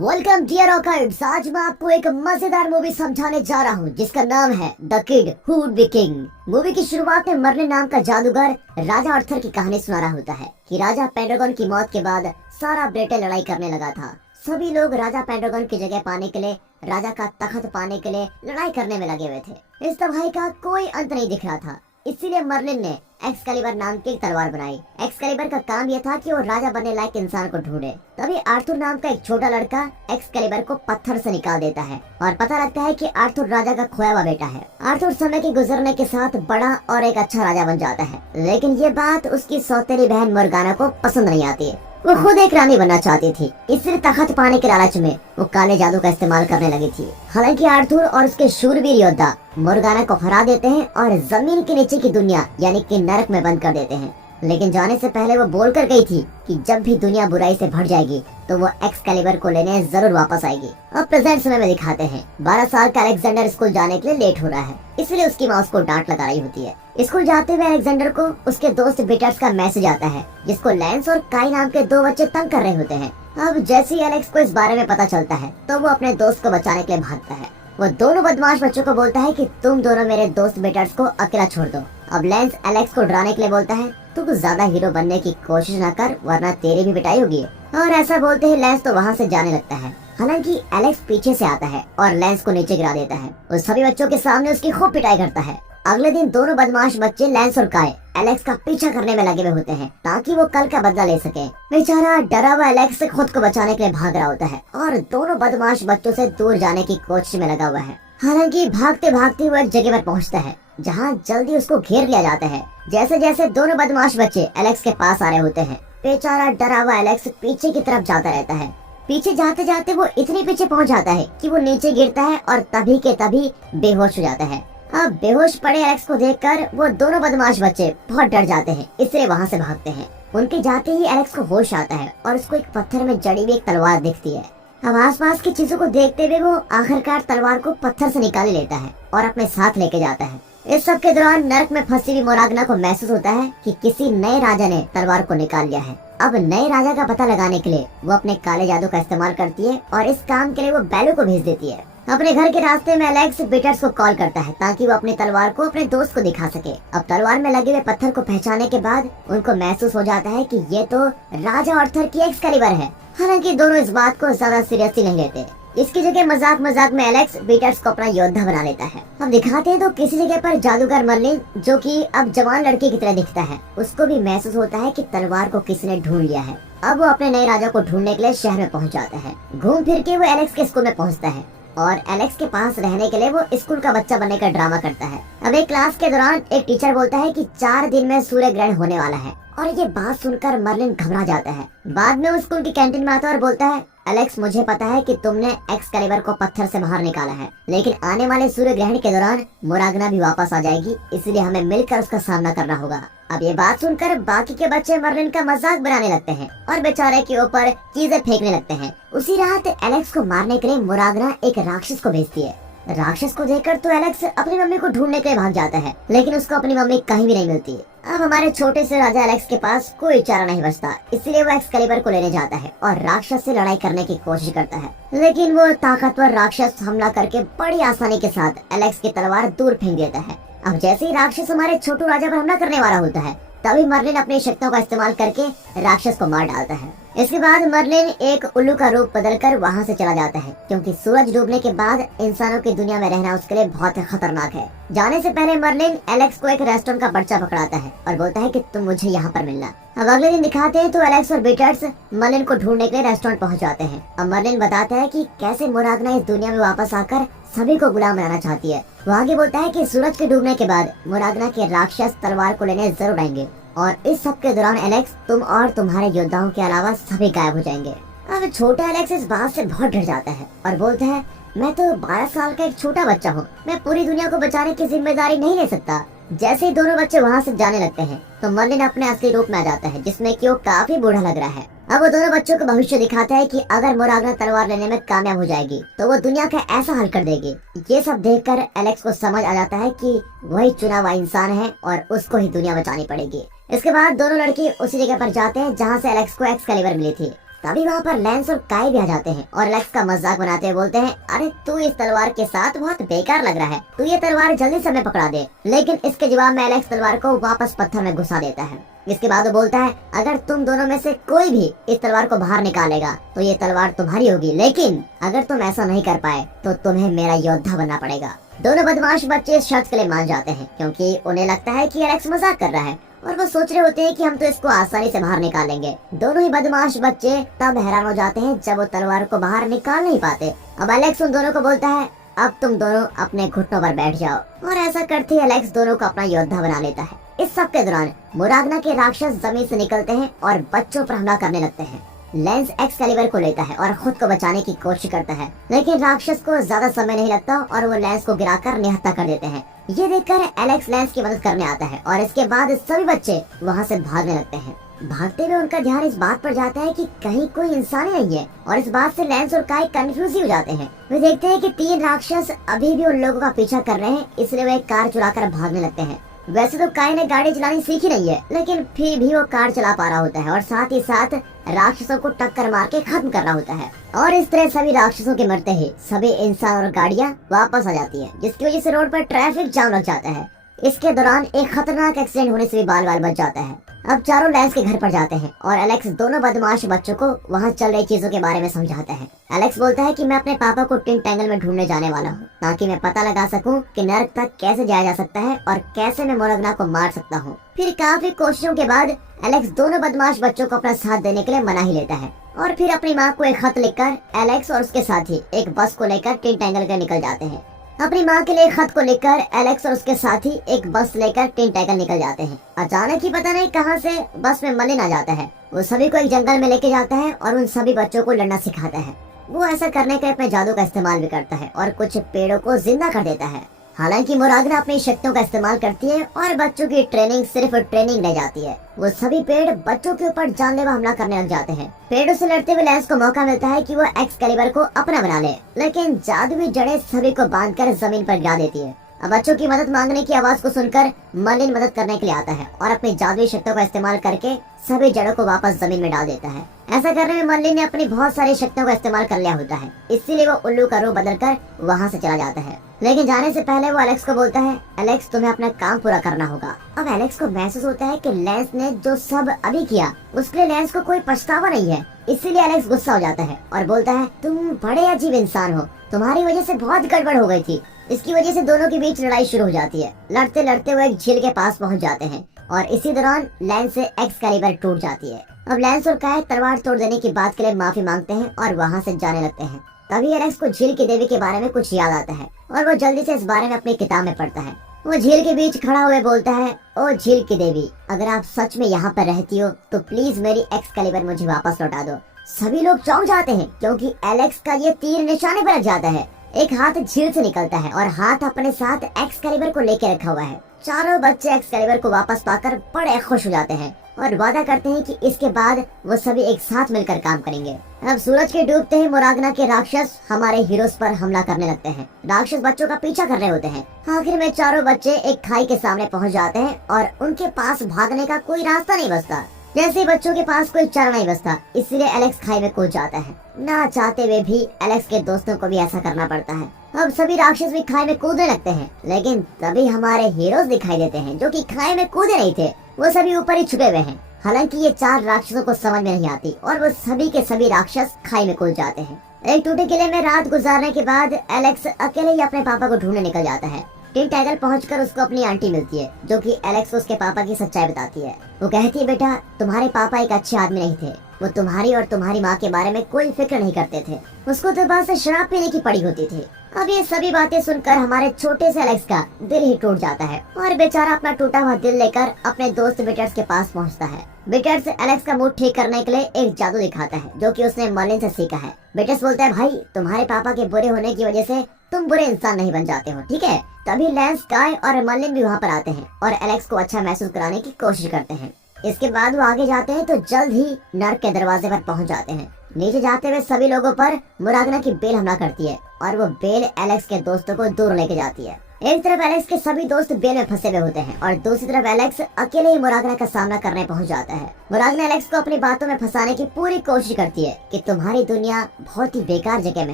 Welcome dear ऑकर्ड्स। आज मैं आपको एक मजेदार मूवी समझाने जा रहा हूँ जिसका नाम है the kid who would be king. Movie की शुरुआत में मर्लिन नाम का जादूगर राजा आर्थर की कहानी सुना रहा होता है कि राजा पेंड्रागन की मौत के बाद सारा ब्रिटेन लड़ाई करने लगा था। सभी लोग राजा पेंड्रागन की जगह पाने के लिए, राजा का तख्त पाने के लिए लड़ाई करने में लगे हुए थे। इस तबाही का कोई अंत नहीं दिख रहा था, इसीलिए मर्लिन ने एक्सकैलिबर नाम की एक तलवार बनाई। एक्सकैलिबर का काम यह था कि वो राजा बनने लायक इंसान को ढूंढे। तभी आर्थर नाम का एक छोटा लड़का एक्सकैलिबर को पत्थर से निकाल देता है और पता लगता है कि आर्थर राजा का खोया हुआ बेटा है। आर्थर समय के गुजरने के साथ बड़ा और एक अच्छा राजा बन जाता है, लेकिन ये बात उसकी सौतेली बहन मोर्गाना को पसंद नहीं आती है। वो खुद एक रानी बनना चाहती थी, इसलिए तख्त पाने के लालच में वो काले जादू का इस्तेमाल करने लगी थी। हालांकि आर्थर और उसके शूरवीर योद्धा मोर्गाना को हरा देते हैं और जमीन के नीचे की दुनिया यानी कि नरक में बंद कर देते हैं। लेकिन जाने से पहले वो बोल कर गई थी कि जब भी दुनिया बुराई से भर जाएगी तो वो एक्सकैलिबर को लेने जरूर वापस आएगी। अब प्रेजेंट समय में दिखाते हैं 12 साल का अलेक्जेंडर स्कूल जाने के लिए लेट हो रहा है, इसलिए उसकी माँ उसको डांट लगा रही होती है। स्कूल जाते हुए अलेक्जेंडर को उसके दोस्त बीटर्स का मैसेज आता है जिसको लैंस और काई नाम के दो बच्चे तंग कर रहे होते हैं। अब जैसे ही एलेक्स को इस बारे में पता चलता है तो वो अपने दोस्त को बचाने के लिए भागता है। वो दोनों बदमाश बच्चों को बोलता है कि तुम दोनों मेरे दोस्त बीटर्स को अकेला छोड़ दो। अब लैंस एलेक्स को डराने के लिए बोलता है तुम ज्यादा हीरो बनने की कोशिश न कर वरना तेरी भी पिटाई होगी। और ऐसा बोलते ही लैंस तो वहाँ से जाने लगता है। हालांकि एलेक्स पीछे से आता है और लैंस को नीचे गिरा देता है। उस सभी बच्चों के सामने उसकी खूब पिटाई करता है। अगले दिन दोनों बदमाश बच्चे लैंस और काय एलेक्स का पीछा करने में लगे हुए होते हैं ताकि वो कल का बदला ले सके। बेचारा डरा हुआ एलेक्स से खुद को बचाने के लिए भाग रहा होता है और दोनों बदमाश बच्चों से दूर जाने की कोशिश में लगा हुआ है। हालांकि भागते भागते वो एक जगह पर पहुंचता है जहां जल्दी उसको घेर लिया जाता है। जैसे जैसे दोनों बदमाश बच्चे एलेक्स के पास आ रहे होते हैं, बेचारा डरा हुआ एलेक्स पीछे की तरफ जाता रहता है। पीछे जाते जाते वो इतने पीछे पहुंच जाता है कि वो नीचे गिरता है और तभी के तभी बेहोश हो जाता है। अब बेहोश पड़े एलेक्स को देखकर वो दोनों बदमाश बच्चे बहुत डर जाते हैं, इसलिए वहाँ से भागते हैं। उनके जाते ही एलेक्स को होश आता है और उसको एक पत्थर में जड़ी हुई एक तलवार दिखती है। अब आसपास की चीजों को देखते हुए वो आखिरकार तलवार को पत्थर से निकाल लेता है और अपने साथ लेके जाता है। इस सब के दौरान नरक में फंसी हुई मोरागना को महसूस होता है कि किसी नए राजा ने तलवार को निकाल लिया है। अब नए राजा का पता लगाने के लिए वो अपने काले जादू का इस्तेमाल करती है और इस काम के लिए वो बेलू को भेज देती है। अपने घर के रास्ते में एलेक्स बीटर्स को कॉल करता है ताकि वो अपनी तलवार को अपने दोस्त को दिखा सके। अब तलवार में लगे हुए पत्थर को पहचानने के बाद उनको महसूस हो जाता है कि ये तो राजा आर्थर की एक्सकैलिबर है। हालांकि दोनों इस बात को ज्यादा सीरियसली नहीं लेते। इसकी जगह मजाक मजाक में एलेक्स बीटर्स को अपना योद्धा बना लेता है। अब दिखाते हैं तो किसी जगह पर जादूगर मर्लिन, जो कि अब जवान लड़के की तरह दिखता है, उसको भी महसूस होता है कि तलवार को किसी ने ढूंढ लिया है। अब वो अपने नए राजा को ढूंढने के लिए शहर में पहुंच जाता है। घूम फिर के वो एलेक्स के स्कूल में पहुंचता है और एलेक्स के पास रहने के लिए वो स्कूल का बच्चा बनने का ड्रामा करता है। अब एक क्लास के दौरान एक टीचर बोलता है कि 4 दिन में सूर्य ग्रहण होने वाला है और ये बात सुनकर मर्लिन घबरा जाता है। बाद में वो स्कूल की कैंटीन में आता है और बोलता है एलेक्स, मुझे पता है कि तुमने एक्सकैलिबर को पत्थर से बाहर निकाला है, लेकिन आने वाले सूर्य ग्रहण के दौरान मोरागना भी वापस आ जाएगी, इसलिए हमें मिलकर उसका सामना करना होगा। अब ये बात सुनकर बाकी के बच्चे मर्लिन का मजाक बनाने लगते हैं और बेचारे के ऊपर चीजें फेंकने लगते हैं। उसी रात एलेक्स को मारने के लिए मोरागना एक राक्षस को भेजती है। राक्षस को देखकर तो एलेक्स अपनी मम्मी को ढूंढने के लिए भाग जाता है, लेकिन उसको अपनी मम्मी कहीं भी नहीं मिलती। अब हमारे छोटे से राजा एलेक्स के पास कोई चारा नहीं बचता, इसलिए वो एक्सकैलिबर को लेने जाता है और राक्षस से लड़ाई करने की कोशिश करता है। लेकिन वो ताकतवर राक्षस हमला करके बड़ी आसानी के साथ एलेक्स की तलवार दूर फेंक देता है। अब जैसे ही राक्षस हमारे छोटू राजा पर हमला करने वाला होता है, तभी मर्लिन अपनी शक्तियों का इस्तेमाल करके राक्षस को मार डालता है। इसके बाद मर्लिन एक उल्लू का रूप बदलकर वहाँ से चला जाता है, क्योंकि सूरज डूबने के बाद इंसानों की दुनिया में रहना उसके लिए बहुत खतरनाक है। जाने से पहले मर्लिन एलेक्स को एक रेस्टोरेंट का पर्चा पकड़ाता है और बोलता है कि तुम मुझे यहाँ पर मिलना। अब अगले दिन दिखाते हैं तो एलेक्स और बीटर्स मर्लिन को ढूंढने के लिए रेस्टोरेंट पहुँच जाते हैं। अब मर्लिन बताता है कि कैसे मोरागना इस दुनिया में वापस आकर सभी को गुलाम बनाना चाहती है। वो आगे बोलता है कि सूरज के डूबने के बाद मोरागना के राक्षस तलवार को लेने जरूर आएंगे और इस सब के दौरान एलेक्स, तुम और तुम्हारे योद्धाओं के अलावा सभी गायब हो जाएंगे। अब छोटा एलेक्स इस बात से बहुत डर जाता है और बोलता है मैं तो 12 साल का एक छोटा बच्चा हूँ, मैं पूरी दुनिया को बचाने की जिम्मेदारी नहीं ले सकता। जैसे ही दोनों बच्चे वहाँ से जाने लगते हैं तो मर्लिन अपने असली रूप में आ जाता है, जिसमें कि वो काफी बूढ़ा लग रहा है। अब वो दोनों बच्चों को भविष्य दिखाता है कि अगर मोरागना तलवार लेने में कामयाब हो जाएगी तो वो दुनिया का ऐसा हल कर देगी। ये सब देखकर एलेक्स को समझ आ जाता है कि वही चुना हुआ इंसान है और उसको ही दुनिया बचानी पड़ेगी। इसके बाद दोनों लड़के उसी जगह पर जाते हैं जहाँ से एलेक्स को एक्सकैलिबर मिली थी। तभी वहाँ पर लेंस और काई भी आ जाते हैं और एलेक्स का मजाक बनाते हुए बोलते हैं, अरे तू इस तलवार के साथ बहुत बेकार लग रहा है, तू ये तलवार जल्दी से हमें पकड़ा दे। लेकिन इसके जवाब में एलेक्स तलवार को वापस पत्थर में घुसा देता है। इसके बाद वो बोलता है, अगर तुम दोनों में से कोई भी इस तलवार को बाहर निकालेगा तो ये तलवार तुम्हारी होगी, लेकिन अगर तुम ऐसा नहीं कर पाए तो तुम्हें मेरा योद्धा बनना पड़ेगा। दोनों बदमाश बच्चे इस शर्त के लिए मान जाते हैं क्योंकि उन्हें लगता है कि एलेक्स मजाक कर रहा है और वो सोच रहे होते हैं कि हम तो इसको आसानी से बाहर निकालेंगे। दोनों ही बदमाश बच्चे तब हैरान हो जाते हैं जब वो तलवार को बाहर निकाल नहीं पाते। अब एलेक्स उन दोनों को बोलता है, अब तुम दोनों अपने घुटनों पर बैठ जाओ और ऐसा करते ही एलेक्स दोनों को अपना योद्धा बना लेता है। इस सब के दौरान मुरागना के राक्षस जमीन से निकलते हैं और बच्चों पर हमला करने लगते हैं। लेंस एक्सकैलिबर को लेता है और खुद को बचाने की कोशिश करता है, लेकिन राक्षस को ज्यादा समय नहीं लगता और वो लेंस को गिराकर निहत्था कर देते हैं। ये देखकर एलेक्स लेंस की मदद करने आता है और इसके बाद सभी बच्चे वहाँ से भागने लगते हैं। भागते हुए उनका ध्यान इस बात पर जाता है कि कहीं कोई इंसान ही नहीं है और इस बात से लेंस और काई कंफ्यूज ही हो जाते हैं। वे देखते हैं कि 3 राक्षस अभी भी उन लोगों का पीछा कर रहे हैं, इसलिए वे एक कार चुराकर भागने लगते हैं। वैसे तो काई ने गाड़ी चलानी सीखी नहीं है, लेकिन फिर भी वो कार चला पा रहा होता है और साथ ही साथ राक्षसों को टक्कर मार के खत्म कर रहा होता है। और इस तरह सभी राक्षसों के मरते ही सभी इंसान और गाड़ियाँ वापस आ जाती है, जिसकी वजह से रोड पर ट्रैफिक जाम लग जाता है। इसके दौरान एक खतरनाक एक्सीडेंट होने से भी बाल बच जाता है। अब चारों लेंस के घर पर जाते हैं और एलेक्स दोनों बदमाश बच्चों को वहाँ चल रही चीजों के बारे में समझाता है। एलेक्स बोलता है कि मैं अपने पापा को टिन टैंगल में ढूंढने जाने वाला हूँ ताकि मैं पता लगा सकूं कि नर्क तक कैसे जाया जा सकता है और कैसे मैं मुरागना को मार सकता हूँ। फिर काफी कोशिशों के बाद एलेक्स दोनों बदमाश बच्चों को अपना साथ देने के लिए मना ही लेता है और फिर अपनी माँ को एक खत लिखकर एलेक्स और उसके साथी एक बस को लेकर टिन टैंगल के निकल जाते हैं। अपनी माँ के लिए खत को लेकर एलेक्स और उसके साथी एक बस लेकर टिन टैंगल निकल जाते हैं। अचानक ही पता नहीं कहां से बस में मलिन आ जाता है। वो सभी को एक जंगल में लेके जाता है और उन सभी बच्चों को लड़ना सिखाता है। वो ऐसा करने के लिए अपने जादू का इस्तेमाल भी करता है और कुछ पेड़ों को जिंदा कर देता है। हालांकि मुरागना अपनी शक्तियों का इस्तेमाल करती है और बच्चों की ट्रेनिंग सिर्फ ट्रेनिंग रह जाती है। वो सभी पेड़ बच्चों के ऊपर जानलेवा हमला करने लग जाते हैं। पेड़ों से लड़ते हुए लेंस को मौका मिलता है कि वो एक्सकैलिबर को अपना बना ले, लेकिन जादुई जड़ें सभी को बांधकर जमीन पर गिरा देती है। अब बच्चों की मदद मांगने की आवाज को सुनकर मर्लिन मदद करने के लिए आता है और अपनी जादुई शक्तियों का इस्तेमाल करके सभी जड़ों को वापस जमीन में डाल देता है। ऐसा करने में मर्लिन ने अपनी बहुत सारी शक्तियों का इस्तेमाल कर लिया होता है, इसीलिए वो उल्लू का रूप बदलकर वहाँ से चला जाता है। लेकिन जाने से पहले वो एलेक्स को बोलता है, एलेक्स तुम्हें अपना काम पूरा करना होगा। अब एलेक्स को महसूस होता है कि लेंस ने जो सब अभी किया उसके लिए लेंस को कोई पछतावा नहीं है, इसीलिए एलेक्स गुस्सा हो जाता है और बोलता है, तुम बड़े अजीब इंसान हो, तुम्हारी वजह से बहुत गड़बड़ हो गई थी। इसकी वजह से दोनों के बीच लड़ाई शुरू हो जाती है। लड़ते लड़ते वो एक झील के पास पहुंच जाते हैं और इसी दौरान लेंस से एक्सकैलिबर टूट जाती है। अब लेंस और काई तलवार तोड़ देने की बात के लिए माफी मांगते हैं और वहाँ से जाने लगते हैं। तभी एलेक्स को झील की देवी के बारे में कुछ याद आता है और वो जल्दी से इस बारे में अपनी किताब में पढ़ता है। वो झील के बीच खड़ा हुए बोलता है, ओ झील की देवी, अगर आप सच में यहाँ पर रहती हो तो प्लीज मेरी एक्सकैलिबर मुझे वापस लौटा दो। सभी लोग चौंक जाते हैं क्योंकि एलेक्स का ये तीर निशाने पर लग जाता है। एक हाथ झील से निकलता है और हाथ अपने साथ एक्सकैलिबर को लेके रखा हुआ है। चारों बच्चे एक्सकैलिबर को वापस पाकर बड़े खुश हो जाते हैं और वादा करते हैं कि इसके बाद वो सभी एक साथ मिलकर काम करेंगे। अब सूरज के डूबते ही मुरागना के राक्षस हमारे हीरोज पर हमला करने लगते हैं। राक्षस बच्चों का पीछा कर रहे होते हैं। आखिर में चारों बच्चे एक खाई के सामने पहुंच जाते हैं और उनके पास भागने का कोई रास्ता नहीं बचता। जैसे बच्चों के पास कोई चारा नहीं बचता, इसलिए एलेक्स खाई में कूद जाता है। ना चाहते हुए भी एलेक्स के दोस्तों को भी ऐसा करना पड़ता है। अब सभी राक्षस भी खाई में कूदने लगते हैं, लेकिन तभी हमारे हीरोज दिखाई देते हैं जो कि खाई में कूदे नहीं थे, वो सभी ऊपर ही छुपे हुए हैं। हालांकि ये 4 राक्षसों को समझ में नहीं आती और वो सभी के सभी राक्षस खाई में कूद जाते हैं। एक टूटे किले में रात गुजारने के बाद एलेक्स अकेले ही अपने पापा को ढूंढने निकल जाता है। टिन टैंगल पहुंचकर उसको अपनी आंटी मिलती है जो कि एलेक्स को उसके पापा की सच्चाई बताती है। वो कहती है, बेटा तुम्हारे पापा एक अच्छे आदमी नहीं थे, वो तुम्हारी और तुम्हारी माँ के बारे में कोई फिक्र नहीं करते थे, उसको तो बस शराब पीने की पड़ी होती थी। अब ये सभी बातें सुनकर हमारे छोटे से एलेक्स का दिल ही टूट जाता है और बेचारा अपना टूटा हुआ दिल लेकर अपने दोस्त बिटर्स के पास पहुंचता है। बिटर्स एलेक्स का मूड ठीक करने के लिए एक जादू दिखाता है जो कि उसने मर्लिन से सीखा है। बिटर्स बोलता है, भाई तुम्हारे पापा के बुरे होने की वजह से तुम बुरे इंसान नहीं बन जाते हो, ठीक है। तभी लेंस, काई और मर्लिन भी वहाँ पर आते हैं और एलेक्स को अच्छा महसूस कराने की कोशिश करते हैं। इसके बाद वो आगे जाते हैं तो जल्द ही नर्क के दरवाजे पर पहुंच जाते हैं। नीचे जाते हुए सभी लोगों पर मुरागना की बेल हमला करती है और वो बेल एलेक्स के दोस्तों को दूर लेके जाती है। एक तरफ एलेक्स के सभी दोस्त बेल में फंसे हुए होते हैं और दूसरी तरफ एलेक्स अकेले ही मुरागना का सामना करने पहुंच जाता है। मुरागना एलेक्स को अपनी बातों में फंसाने की पूरी कोशिश करती है कि तुम्हारी दुनिया बहुत ही बेकार जगह में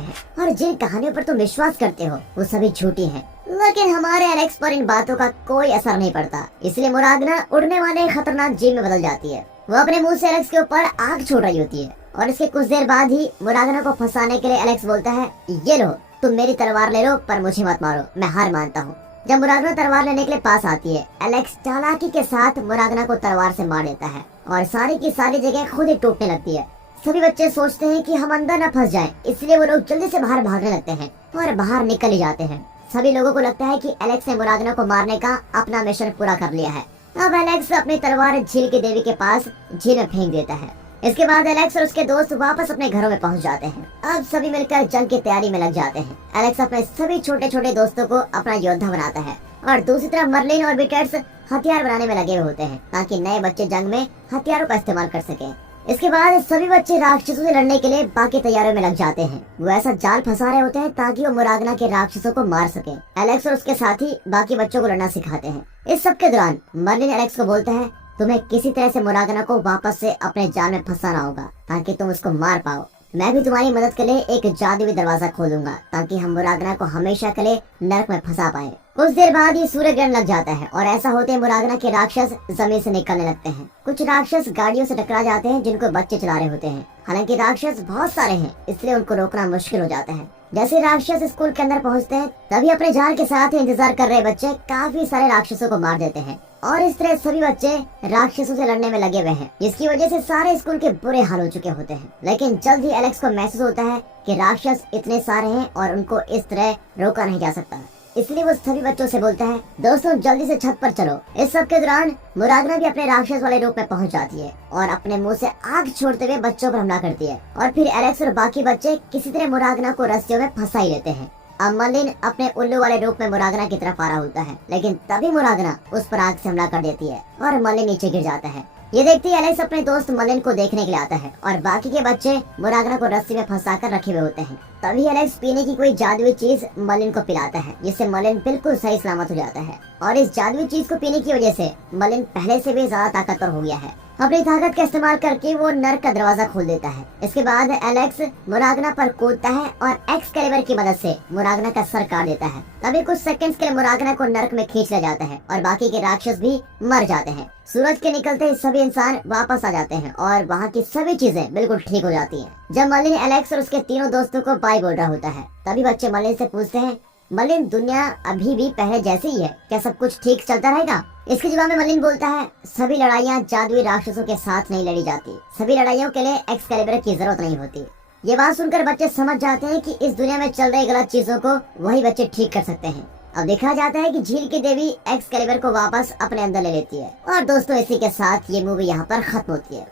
है और जिन कहानियों पर तुम विश्वास करते हो वो सभी झूठी हैं। लेकिन हमारे एलेक्स पर इन बातों का कोई असर नहीं पड़ता, इसलिए मुरागना उड़ने वाले खतरनाक जीव में बदल जाती है। वो अपने मुंह से एलेक्स के ऊपर आग छोड़ रही होती है और इसके कुछ देर बाद ही मुरागना को फंसाने के लिए एलेक्स बोलता है, ये लो तुम मेरी तलवार ले लो पर मुझे मत मारो, मैं हार मानता हूँ। जब मुरागना तलवार लेने के लिए पास आती है, एलेक्स चालाकी के साथ मुरागना को तलवार से मार देता है और सारी की सारी जगह खुद ही टूटने लगती है। सभी बच्चे सोचते हैं कि हम अंदर न फंस जाएं, इसलिए वो लोग जल्दी से बाहर भागने लगते हैं और बाहर निकल ही जाते हैं। सभी लोगों को लगता है कि एलेक्स ने मुरागना को मारने का अपना मिशन पूरा कर लिया है। अब एलेक्स अपनी तलवार झील की देवी के पास झील में फेंक देता है। इसके बाद एलेक्स और उसके दोस्त वापस अपने घरों में पहुंच जाते हैं। अब सभी मिलकर जंग की तैयारी में लग जाते हैं। एलेक्स अपने सभी छोटे छोटे दोस्तों को अपना योद्धा बनाता है और दूसरी तरफ मर्लिन और विकेट्स हथियार बनाने में लगे हुए होते हैं ताकि नए बच्चे जंग में हथियारों का इस्तेमाल कर सकें। इसके बाद सभी बच्चे राक्षसों से लड़ने के लिए बाकी तैयारियों में लग जाते हैं। वो ऐसा जाल फंसा रहे होते हैं ताकि वो मुरागना के राक्षसों को मार सके। एलेक्स और उसके साथी बाकी बच्चों को लड़ना सिखाते हैं। इस सब के दौरान मर्लिन एलेक्स को बोलता है, तुम्हें किसी तरह से मुरागना को वापस से अपने जाल में फंसाना होगा ताकि तुम उसको मार पाओ। मैं भी तुम्हारी मदद के लिए एक जादुई दरवाजा खोलूंगा ताकि हम मुरागना को हमेशा के लिए नरक में फंसा पाए। कुछ देर बाद ही सूर्य ग्रहण लग जाता है और ऐसा होते ही मुरागना के राक्षस जमीन से निकलने लगते हैं। कुछ राक्षस गाड़ियों से टकरा जाते हैं जिनको बच्चे चला रहे होते हैं। हालांकि राक्षस बहुत सारे हैं इसलिए उनको रोकना मुश्किल हो जाता है। जैसे राक्षस स्कूल के अंदर पहुंचते हैं तभी अपने जाल के साथ इंतजार कर रहे बच्चे काफी सारे राक्षसों को मार देते हैं और इस तरह सभी बच्चे राक्षसों से लड़ने में लगे हुए हैं, जिसकी वजह से सारे स्कूल के बुरे हाल हो चुके होते हैं। लेकिन जल्द ही एलेक्स को महसूस होता है कि राक्षस इतने सारे हैं और उनको इस तरह रोका नहीं जा सकता, इसलिए वो सभी बच्चों से बोलता है, दोस्तों जल्दी से छत पर चलो। इस सब के दौरान मुरागना भी अपने राक्षस वाले रूप में पहुंच जाती है और अपने मुंह से आग छोड़ते हुए बच्चों पर हमला करती है और फिर एलेक्स और बाकी बच्चे किसी तरह मुरागना को रस्सियों में फंसा ही लेते हैं। अब मर्लिन अपने उल्लू वाले रूप में मुरागना की तरफ आ रहा होता है, लेकिन तभी मुरागना उस पर आग से हमला कर देती है और मर्लिन नीचे गिर जाता है। ये देखते ही एलेक्स अपने दोस्त मर्लिन को देखने के लिए आता है और बाकी के बच्चे मुरागना को रस्सी में फंसा कर रखे हुए होते हैं। तभी एलेक्स पीने की कोई जादुई चीज मर्लिन को पिलाता है, जिससे मर्लिन बिल्कुल सही सलामत हो जाता है और इस जादुई चीज को पीने की वजह से मर्लिन पहले से भी ज्यादा ताकतवर हो गया है। अपनी ताकत का इस्तेमाल करके वो नर्क का दरवाजा खोल देता है। इसके बाद एलेक्स मुरागना पर कूदता है और एक्सकैलिबर की मदद से मुरागना का सर काट देता है। तभी कुछ सेकंड्स के लिए मुरागना को नर्क में खींच लिया जाता है और बाकी के राक्षस भी मर जाते हैं। सूरज के निकलते ही सभी इंसान वापस आ जाते हैं और वहाँ की सभी चीजें बिल्कुल ठीक हो जाती हैं। जब मर्लिन एलेक्स और उसके तीनों दोस्तों को बाय बोल रहा होता है तभी बच्चे मर्लिन से पूछते हैं, मर्लिन दुनिया अभी भी पहले जैसी ही है क्या, सब कुछ ठीक चलता रहेगा? इसके जवाब में मर्लिन बोलता है, सभी लड़ाइयाँ जादुई राक्षसों के साथ नहीं लड़ी जाती, सभी लड़ाइयों के लिए एक्सकैलिबर की जरूरत नहीं होती। ये बात सुनकर बच्चे समझ जाते हैं कि इस दुनिया में चल रही गलत चीजों को वही बच्चे ठीक कर सकते हैं। अब देखा जाता है कि झील की देवी एक्सकैलिबर को वापस अपने अंदर ले लेती है। और दोस्तों इसी के साथ ये मूवी यहाँ पर खत्म होती है।